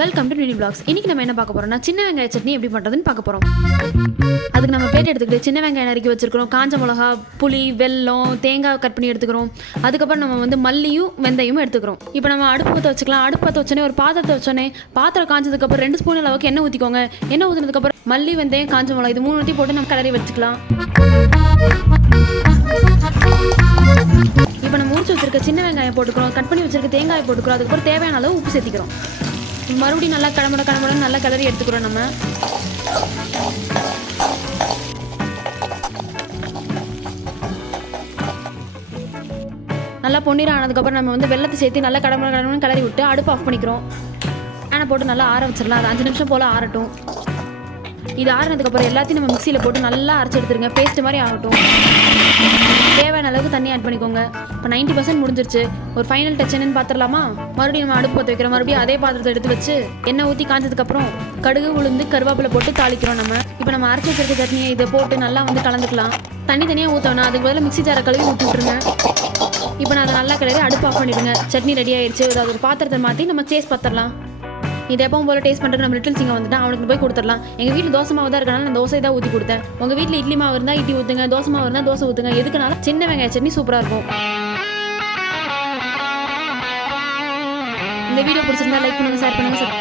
Welcome to new blocks. இன்னைக்கு நம்ம என்ன பார்க்க போறோம்னா சின்ன வெங்காய சட்னி எப்படி பண்ணுறதுன்னு பார்க்க போகிறோம். அதுக்கு நம்ம பிளேட் எடுத்துக்கிட்டு சின்ன வெங்காயம் நறுக்கி வச்சிருக்கிறோம், காஞ்ச மிளகா, புளி, வெல்லம், தேங்காய் கட் பண்ணி எடுத்துக்கிறோம். அதுக்கப்புறம் நம்ம மல்லியும் வெந்தயமும் எடுத்துக்கிறோம். இப்போ நம்ம அடுப்பு பற்ற வச்சுக்கலாம். அடுப்பு பற்ற வச்சோன்னே ஒரு பாத்திரத்தை வச்சோன்னே பாத்திரம் காஞ்சதுக்கப்புறம் 2 ஸ்பூன் அளவுக்கு எண்ணெய் ஊற்றிக்கோங்க. எண்ணெய் ஊற்றினதுக்கப்புறம் மல்லி, வெந்தயம், காஞ்ச மிளகா இது 3 ஊற்றி போட்டு நம்ம கிளறி வச்சுக்கலாம். இப்போ நம்ம உரிச்சு வச்சிருக்க சின்ன வெங்காயம் போட்டுக்கிறோம், கட் பண்ணி வச்சிருக்க தேங்காய் போட்டுக்கிறோம். அதுக்கப்புறம் தேவையான அளவு உப்பு சேர்த்திக்கிறோம். மறுபடியும் நல்லா கடமுட நல்லா கிளறி எடுத்துக்கிறோம். நம்ம நல்லா பொன்னிறம் ஆனதுக்கப்புறம் நம்ம வெள்ளத்தை சேர்த்து நல்லா கடமுட கிளறி விட்டு அடுப்பு ஆஃப் பண்ணிக்கிறோம். பேனை போட்டு நல்லா ஆற வச்சிடலாம். அது 5 நிமிஷம் போல் ஆறட்டும். இது ஆறினதுக்கப்புறம் எல்லாத்தையும் நம்ம மிக்சியில் போட்டு நல்லா அரைச்சி எடுத்துருங்க. பேஸ்ட் மாதிரி ஆகட்டும். தேவையான அளவுக்கு தண்ணி ஆட் பண்ணிக்கோங்க. இப்போ 90% முடிஞ்சிருச்சு. ஒரு ஃபைனல் டச் என்னன்னு பார்த்துடலாமா? மறுபடியும் நம்ம அடுப்பு பற்ற வைக்கிறோம். மறுபடியும் அதே பாத்திரத்தை எடுத்து வச்சு எண்ணெய் ஊற்றி காஞ்சதுக்கப்புறம் கடுகு, உளுந்து, கருவேப்பிலை போட்டு தாளிக்கிறோம். நம்ம இப்போ நம்ம அரைச்சி வச்சிருக்க சட்னியை இதை போட்டு நல்லா கலந்துக்கலாம். தனியாக ஊற்றணும். அதுக்கு பதிலாக மிக்சி ஜாரை கழுவி ஊற்றி விட்டுருங்க. இப்போ நான் அதை நல்லா கிளறி அடுப்பு ஆஃப் பண்ணிடுங்க. சட்னி ரெடி ஆயிடுச்சு. அதாவது ஒரு பாத்திரத்தை மாற்றி நம்ம டேஸ்ட் பார்த்துடலாம். இது எப்பவும் போல டேஸ்ட் பண்ணுறது நம்ம லிட்டில் சிங்க வந்துட்டா அவனுக்கு போய் கொடுத்துடலாம். எங்கள் வீட்டில் தோசை மாவு தான் இருக்கனால நான் தோசை தான் ஊற்றி கொடுத்தேன். உங்கள் வீட்டில் இட்லி மாவு இருந்தால் இட்லி ஊற்றுங்க, தோசை மாவு இருந்தால் தோசை ஊற்றுங்க. எதுக்குனாலும் சின்ன வெங்காய சட்னி சூப்பராக இருக்கும். இந்த வீடியோ பிடிச்சிருந்தா லைக் பண்ணுங்கள், ஷேர் பண்ணுங்கள்.